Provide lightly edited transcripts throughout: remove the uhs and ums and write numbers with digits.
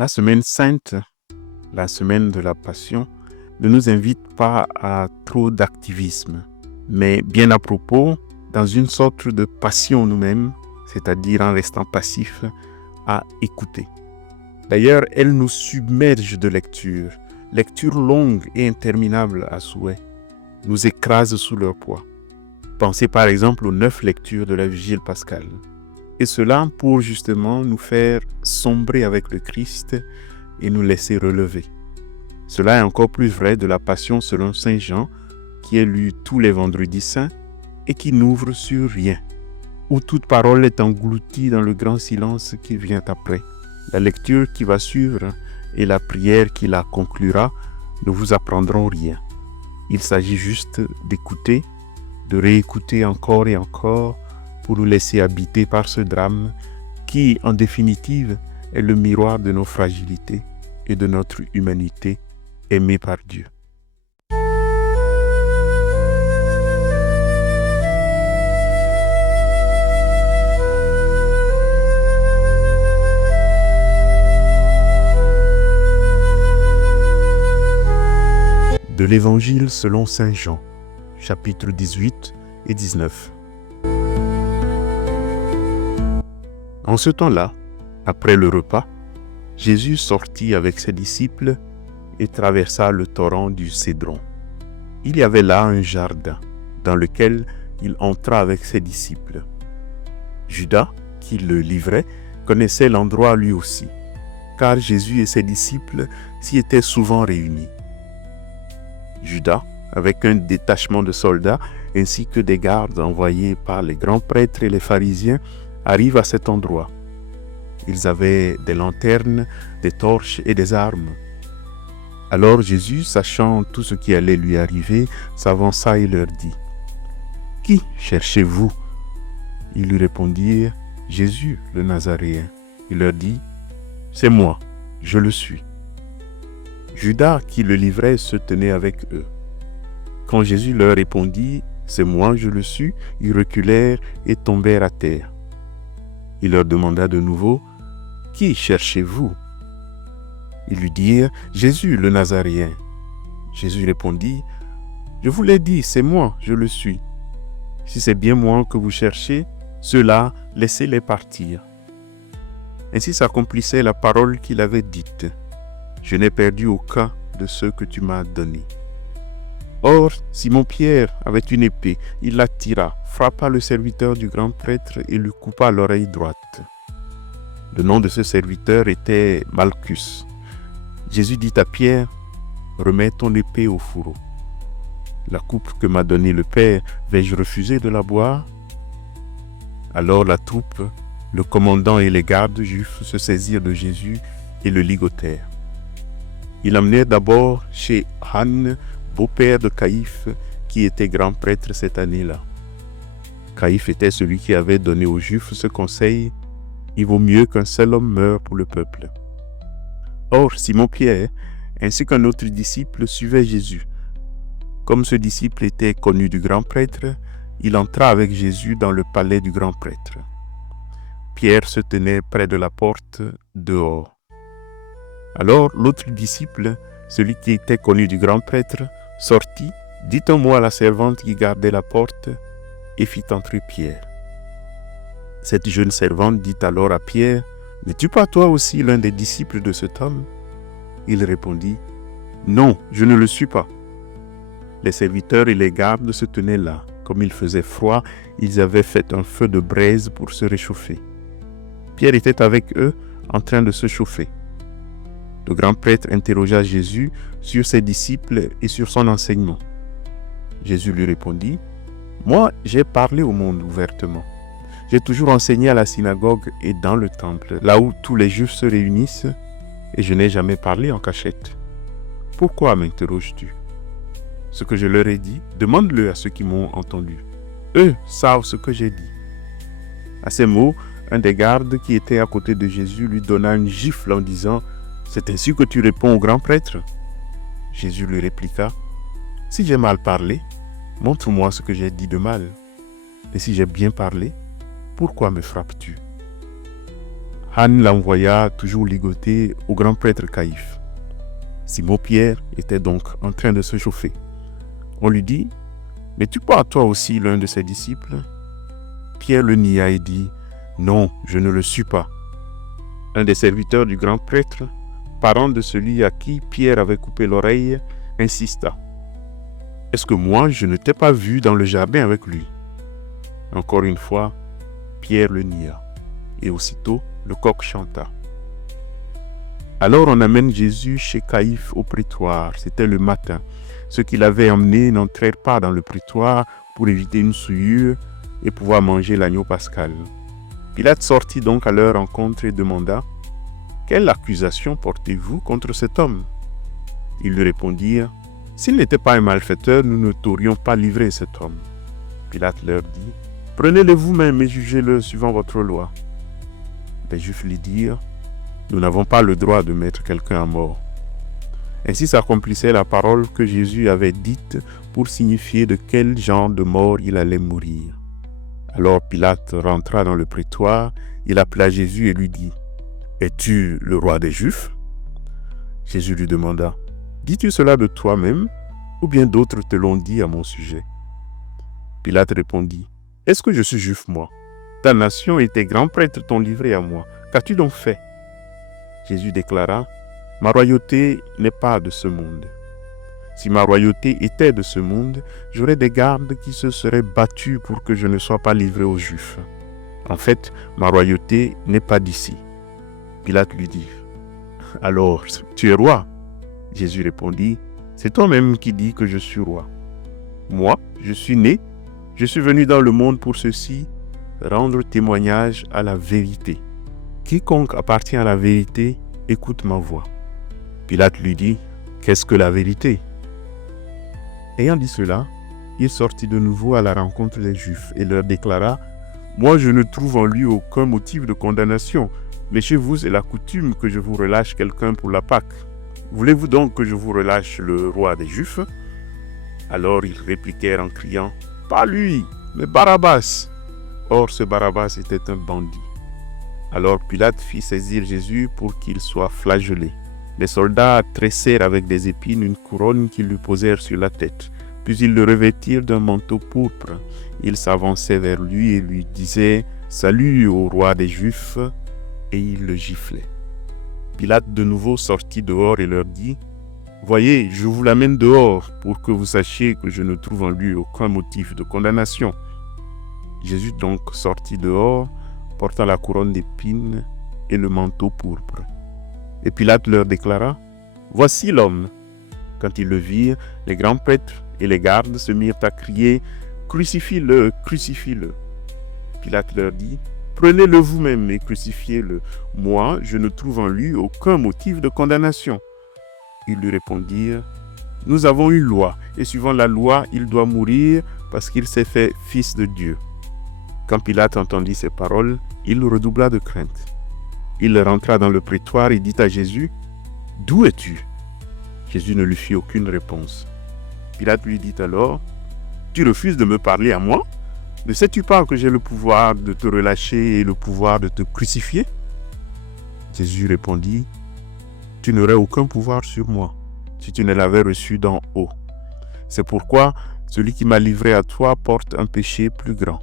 La semaine sainte, la semaine de la Passion, ne nous invite pas à trop d'activisme, mais bien à propos, dans une sorte de passion nous-mêmes, c'est-à-dire en restant passifs, à écouter. D'ailleurs, elle nous submerge de lectures longues et interminables à souhait, nous écrase sous leur poids. Pensez par exemple aux 9 lectures de la Vigile pascale. Et cela pour justement nous faire sombrer avec le Christ et nous laisser relever. Cela est encore plus vrai de la Passion selon Saint Jean, qui est lue tous les vendredis saints et qui n'ouvre sur rien, où toute parole est engloutie dans le grand silence qui vient après. La lecture qui va suivre et la prière qui la conclura ne vous apprendront rien. Il s'agit juste d'écouter, de réécouter encore et encore pour nous laisser habiter par ce drame qui, en définitive, est le miroir de nos fragilités et de notre humanité aimée par Dieu. De l'Évangile selon Saint Jean, chapitres 18 et 19. En ce temps-là, après le repas, Jésus sortit avec ses disciples et traversa le torrent du Cédron. Il y avait là un jardin dans lequel il entra avec ses disciples. Judas, qui le livrait, connaissait l'endroit lui aussi, car Jésus et ses disciples s'y étaient souvent réunis. Judas, avec un détachement de soldats ainsi que des gardes envoyés par les grands prêtres et les pharisiens, arrive à cet endroit. Ils avaient des lanternes, des torches et des armes. Alors Jésus, sachant tout ce qui allait lui arriver, s'avança et leur dit : « Qui cherchez-vous » Ils lui répondirent : « Jésus, le Nazaréen. » Il leur dit : « C'est moi, je le suis. » Judas, qui le livrait, se tenait avec eux. Quand Jésus leur répondit : « C'est moi, je le suis », ils reculèrent et tombèrent à terre. Il leur demanda de nouveau : « Qui cherchez-vous » Ils lui dirent : « Jésus, le Nazaréen. » Jésus répondit : « Je vous l'ai dit, c'est moi, je le suis. Si c'est bien moi que vous cherchez, ceux-là, laissez-les partir. » Ainsi s'accomplissait la parole qu'il avait dite : « Je n'ai perdu aucun de ceux que tu m'as donnés. » Or, Simon-Pierre avait une épée, il la tira, frappa le serviteur du grand prêtre et lui coupa l'oreille droite. Le nom de ce serviteur était Malchus. Jésus dit à Pierre : « Remets ton épée au fourreau. La coupe que m'a donnée le Père, vais-je refuser de la boire ?» Alors la troupe, le commandant et les gardes juifs se saisirent de Jésus et le ligotèrent. Ils l'emmenèrent d'abord chez Anne, beau-père de Caïphe, qui était grand prêtre cette année-là. Caïphe était celui qui avait donné aux Juifs ce conseil : il vaut mieux qu'un seul homme meure pour le peuple. Or, Simon-Pierre, ainsi qu'un autre disciple, suivait Jésus. Comme ce disciple était connu du grand prêtre, il entra avec Jésus dans le palais du grand prêtre. Pierre se tenait près de la porte, dehors. Alors l'autre disciple, celui qui était connu du grand prêtre, sortit, dit un mot à la servante qui gardait la porte et fit entrer Pierre. Cette jeune servante dit alors à Pierre : « N'es-tu pas toi aussi l'un des disciples de cet homme ?» Il répondit : « Non, je ne le suis pas. » Les serviteurs et les gardes se tenaient là. Comme il faisait froid, ils avaient fait un feu de braise pour se réchauffer. Pierre était avec eux, en train de se chauffer. Le grand prêtre interrogea Jésus sur ses disciples et sur son enseignement. Jésus lui répondit : « Moi, j'ai parlé au monde ouvertement. J'ai toujours enseigné à la synagogue et dans le temple, là où tous les Juifs se réunissent, et je n'ai jamais parlé en cachette. Pourquoi m'interroges-tu ? Ce que je leur ai dit, demande-le à ceux qui m'ont entendu. Eux savent ce que j'ai dit. » À ces mots, un des gardes qui était à côté de Jésus lui donna une gifle en disant : « C'est ainsi que tu réponds au grand prêtre ?» Jésus lui répliqua : « Si j'ai mal parlé, montre-moi ce que j'ai dit de mal. Et si j'ai bien parlé, pourquoi me frappes-tu ? Anne l'envoya toujours ligoter au grand prêtre Caïphe. Simon-Pierre était donc en train de se chauffer. On lui dit, « N'es-tu pas toi aussi l'un de ses disciples ?» Pierre le nia et dit, « Non, je ne le suis pas. » Un des serviteurs du grand prêtre, parent de celui à qui Pierre avait coupé l'oreille, insista. « Est-ce que moi, je ne t'ai pas vu dans le jardin avec lui ?» Encore une fois, Pierre le nia. Et aussitôt, le coq chanta. Alors on amène Jésus chez Caïphe au prétoire. C'était le matin. Ceux qui l'avaient emmené n'entrèrent pas dans le prétoire pour éviter une souillure et pouvoir manger l'agneau pascal. Pilate sortit donc à leur rencontre et demanda « Quelle accusation portez-vous contre cet homme ?» Ils lui répondirent « S'il n'était pas un malfaiteur, nous ne t'aurions pas livré cet homme. » Pilate leur dit « Prenez-le vous-même et jugez-le suivant votre loi. » Les Juifs lui dirent « Nous n'avons pas le droit de mettre quelqu'un à mort. » Ainsi s'accomplissait la parole que Jésus avait dite pour signifier de quel genre de mort il allait mourir. Alors Pilate rentra dans le prétoire, il appela Jésus et lui dit « Es-tu le roi des Juifs ?» Jésus lui demanda « Dis-tu cela de toi-même, ou bien d'autres te l'ont dit à mon sujet ?» Pilate répondit « Est-ce que je suis juif, moi? Ta nation et tes grands prêtres t'ont livré à moi. Qu'as-tu donc fait ?» Jésus déclara « Ma royauté n'est pas de ce monde. Si ma royauté était de ce monde, j'aurais des gardes qui se seraient battus pour que je ne sois pas livré aux Juifs. En fait, ma royauté n'est pas d'ici. » Pilate lui dit « Alors, tu es roi ?» Jésus répondit « C'est toi-même qui dis que je suis roi. Moi, je suis né, je suis venu dans le monde pour ceci, rendre témoignage à la vérité. Quiconque appartient à la vérité, écoute ma voix. » Pilate lui dit, « Qu'est-ce que la vérité ?» Ayant dit cela, il sortit de nouveau à la rencontre des Juifs et leur déclara, « Moi je ne trouve en lui aucun motif de condamnation, mais chez vous c'est la coutume que je vous relâche quelqu'un pour la Pâque. Voulez-vous donc que je vous relâche le roi des Juifs ?» Alors ils répliquèrent en criant, « Pas lui, mais Barabbas !» Or ce Barabbas était un bandit. Alors Pilate fit saisir Jésus pour qu'il soit flagellé. Les soldats tressèrent avec des épines une couronne qu'ils lui posèrent sur la tête, puis ils le revêtirent d'un manteau pourpre. Ils s'avançaient vers lui et lui disaient « Salut au roi des Juifs !» et ils le giflaient. Pilate de nouveau sortit dehors et leur dit « Voyez, je vous l'amène dehors pour que vous sachiez que je ne trouve en lui aucun motif de condamnation. » Jésus donc sortit dehors, portant la couronne d'épines et le manteau pourpre. Et Pilate leur déclara, « Voici l'homme. » Quand ils le virent, les grands prêtres et les gardes se mirent à crier, « Crucifie-le, crucifie-le » Pilate leur dit, « Prenez-le vous-même et crucifiez-le. Moi, je ne trouve en lui aucun motif de condamnation. » Ils lui répondirent, « Nous avons une loi, et suivant la loi, il doit mourir parce qu'il s'est fait fils de Dieu. » Quand Pilate entendit ces paroles, il redoubla de crainte. Il rentra dans le prétoire et dit à Jésus, « D'où es-tu » Jésus ne lui fit aucune réponse. Pilate lui dit alors, « Tu refuses de me parler à moi? Ne sais-tu pas que j'ai le pouvoir de te relâcher et le pouvoir de te crucifier ?» Jésus répondit, « Tu n'aurais aucun pouvoir sur moi si tu ne l'avais reçu d'en haut. C'est pourquoi celui qui m'a livré à toi porte un péché plus grand. »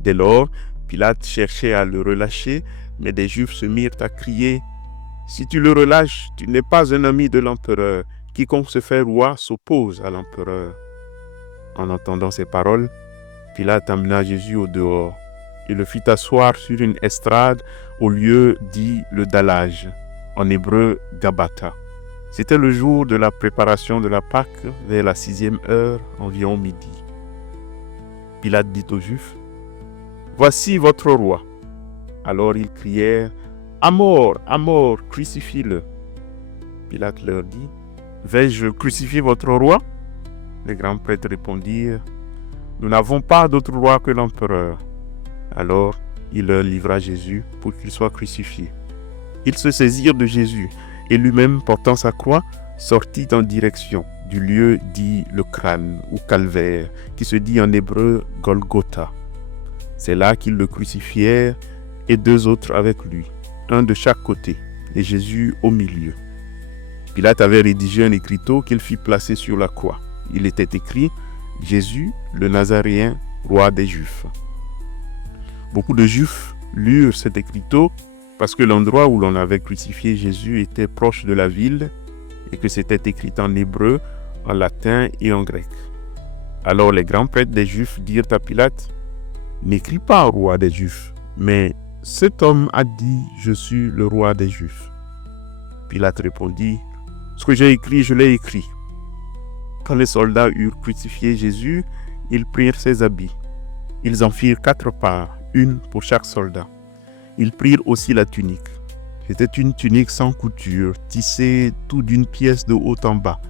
Dès lors, Pilate cherchait à le relâcher, mais des Juifs se mirent à crier, « Si tu le relâches, tu n'es pas un ami de l'empereur. Quiconque se fait roi s'oppose à l'empereur. » En entendant ces paroles, Pilate amena Jésus au dehors. Il le fit asseoir sur une estrade au lieu dit le dallage, en hébreu Gabata. C'était le jour de la préparation de la Pâque, vers la 6e heure, environ midi. Pilate dit aux Juifs, « Voici votre roi. » Alors ils crièrent, « À mort, crucifie-le » Pilate leur dit, « Vais-je crucifier votre roi ?» Les grands prêtres répondirent, « Nous n'avons pas d'autre roi que l'empereur. » Alors il leur livra Jésus pour qu'il soit crucifié. Ils se saisirent de Jésus, et lui-même, portant sa croix, sortit en direction du lieu dit le crâne ou calvaire, qui se dit en hébreu Golgotha. C'est là qu'ils le crucifièrent et 2 autres avec lui, un de chaque côté, et Jésus au milieu. Pilate avait rédigé un écriteau qu'il fit placer sur la croix. Il était écrit « Jésus, le Nazaréen, roi des Juifs ». Beaucoup de Juifs lurent cet écriteau parce que l'endroit où l'on avait crucifié Jésus était proche de la ville et que c'était écrit en hébreu, en latin et en grec. Alors les grands prêtres des Juifs dirent à Pilate « N'écris pas roi des Juifs, mais cet homme a dit « Je suis le roi des Juifs ». Pilate répondit « Ce que j'ai écrit, je l'ai écrit ». Quand les soldats eurent crucifié Jésus, ils prirent ses habits. Ils en firent 4 parts, une pour chaque soldat. Ils prirent aussi la tunique. C'était une tunique sans couture, tissée tout d'une pièce de haut en bas.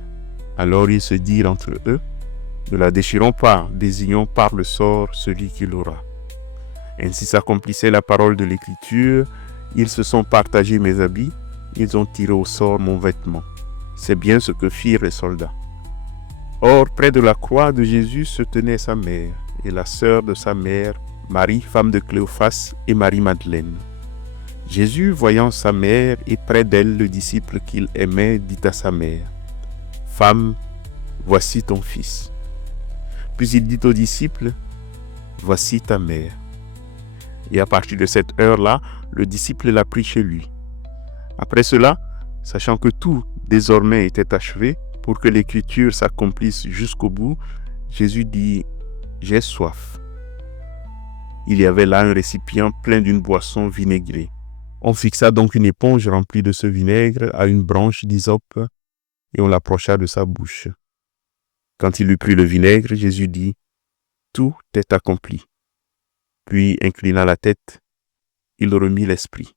Alors ils se dirent entre eux, « Ne la déchirons pas, désignons par le sort celui qui l'aura. » Ainsi s'accomplissait la parole de l'Écriture. Ils se sont partagés mes habits, ils ont tiré au sort mon vêtement. C'est bien ce que firent les soldats. Or, près de la croix de Jésus se tenait sa mère et la sœur de sa mère, Marie, femme de Cléophas, et Marie-Madeleine. Jésus, voyant sa mère et près d'elle le disciple qu'il aimait, dit à sa mère, « Femme, voici ton fils. » Puis il dit au disciple, « Voici ta mère. » Et à partir de cette heure-là, le disciple l'a pris chez lui. Après cela, sachant que tout désormais était achevé, pour que l'écriture s'accomplisse jusqu'au bout, Jésus dit « J'ai soif ». Il y avait là un récipient plein d'une boisson vinaigrée. On fixa donc une éponge remplie de ce vinaigre à une branche d'hysope et on l'approcha de sa bouche. Quand il eut pris le vinaigre, Jésus dit « Tout est accompli ». Puis, inclina la tête, il remit l'esprit.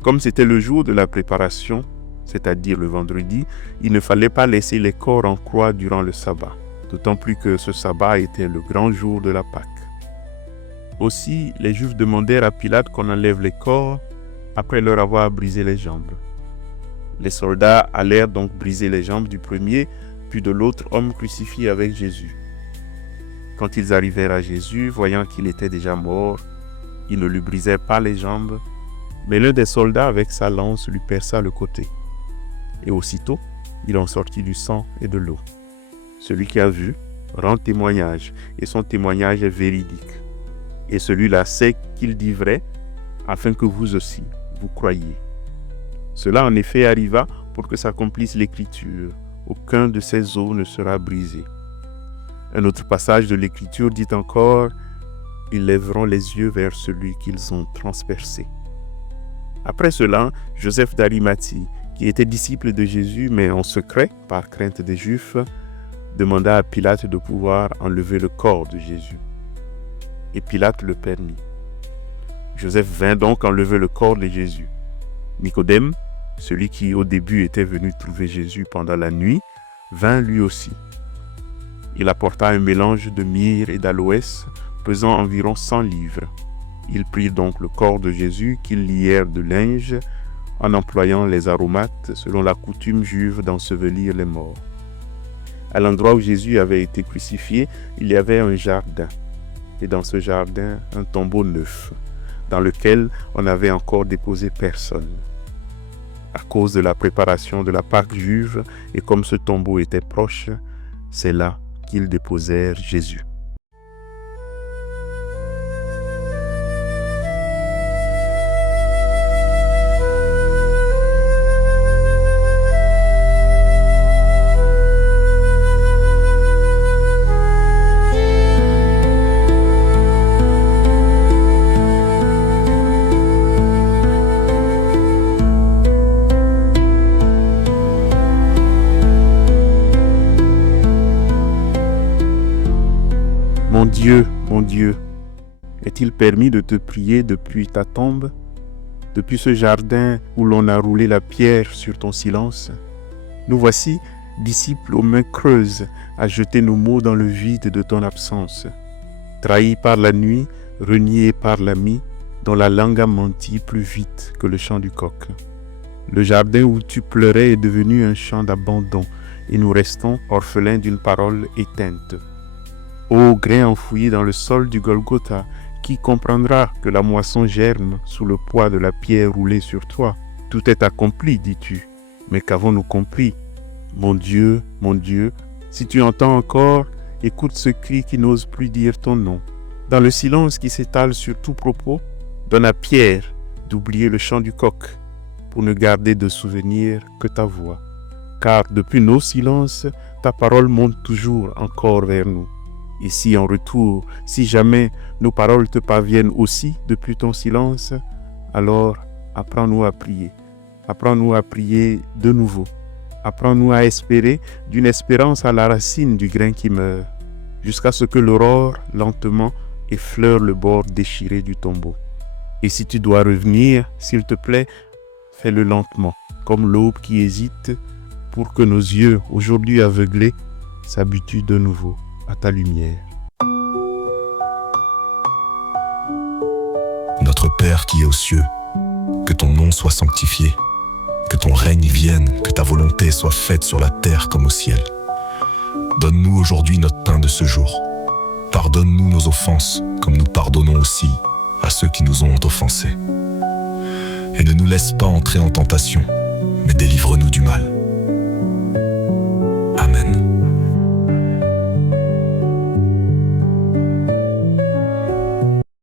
Comme c'était le jour de la préparation, c'est-à-dire le vendredi, il ne fallait pas laisser les corps en croix durant le sabbat, d'autant plus que ce sabbat était le grand jour de la Pâque. Aussi, les Juifs demandèrent à Pilate qu'on enlève les corps après leur avoir brisé les jambes. Les soldats allèrent donc briser les jambes du premier, puis de l'autre homme crucifié avec Jésus. Quand ils arrivèrent à Jésus, voyant qu'il était déjà mort, ils ne lui brisèrent pas les jambes, mais l'un des soldats avec sa lance lui perça le côté. Et aussitôt, il en sortit du sang et de l'eau. Celui qui a vu rend témoignage, et son témoignage est véridique. Et celui-là sait qu'il dit vrai, afin que vous aussi, vous croyiez. Cela en effet arriva pour que s'accomplisse l'Écriture. Aucun de ces os ne sera brisé. Un autre passage de l'Écriture dit encore, « Ils lèveront les yeux vers celui qu'ils ont transpercé. » Après cela, Joseph d'Arimathie, qui était disciple de Jésus, mais en secret, par crainte des Juifs, demanda à Pilate de pouvoir enlever le corps de Jésus. Et Pilate le permit. Joseph vint donc enlever le corps de Jésus. Nicodème, celui qui au début était venu trouver Jésus pendant la nuit, vint lui aussi. Il apporta un mélange de myrrhe et d'aloès, pesant environ 100 livres. Ils prirent donc le corps de Jésus qu'ils lièrent de linge en employant les aromates selon la coutume juive d'ensevelir les morts. À l'endroit où Jésus avait été crucifié, il y avait un jardin. Et dans ce jardin, un tombeau neuf, dans lequel on n'avait encore déposé personne. À cause de la préparation de la Pâque juive, et comme ce tombeau était proche, c'est là qu'ils déposèrent Jésus. Mon Dieu, t'est-il permis de te prier depuis ta tombe, depuis ce jardin où l'on a roulé la pierre sur ton silence? Nous voici, disciples aux mains creuses, à jeter nos mots dans le vide de ton absence. Trahis par la nuit, reniés par l'ami, dont la langue a menti plus vite que le chant du coq. Le jardin où tu pleurais est devenu un champ d'abandon, et nous restons orphelins d'une parole éteinte. Ô grain enfoui dans le sol du Golgotha, qui comprendra que la moisson germe sous le poids de la pierre roulée sur toi? Tout est accompli, dis-tu. Mais qu'avons-nous compris? Mon Dieu, si tu entends encore, écoute ce cri qui n'ose plus dire ton nom. Dans le silence qui s'étale sur tout propos, donne à Pierre d'oublier le chant du coq pour ne garder de souvenir que ta voix. Car depuis nos silences, ta parole monte toujours encore vers nous. Et si en retour, si jamais nos paroles te parviennent aussi depuis ton silence, alors apprends-nous à prier. Apprends-nous à prier de nouveau. Apprends-nous à espérer d'une espérance à la racine du grain qui meurt, jusqu'à ce que l'aurore, lentement, effleure le bord déchiré du tombeau. Et si tu dois revenir, s'il te plaît, fais-le lentement, comme l'aube qui hésite, pour que nos yeux, aujourd'hui aveuglés, s'habituent de nouveau à ta lumière. Notre Père qui est aux cieux, que ton nom soit sanctifié, que ton règne vienne, que ta volonté soit faite sur la terre comme au ciel. Donne-nous aujourd'hui notre pain de ce jour. Pardonne-nous nos offenses, comme nous pardonnons aussi à ceux qui nous ont offensés. Et ne nous laisse pas entrer en tentation, mais délivre-nous du mal.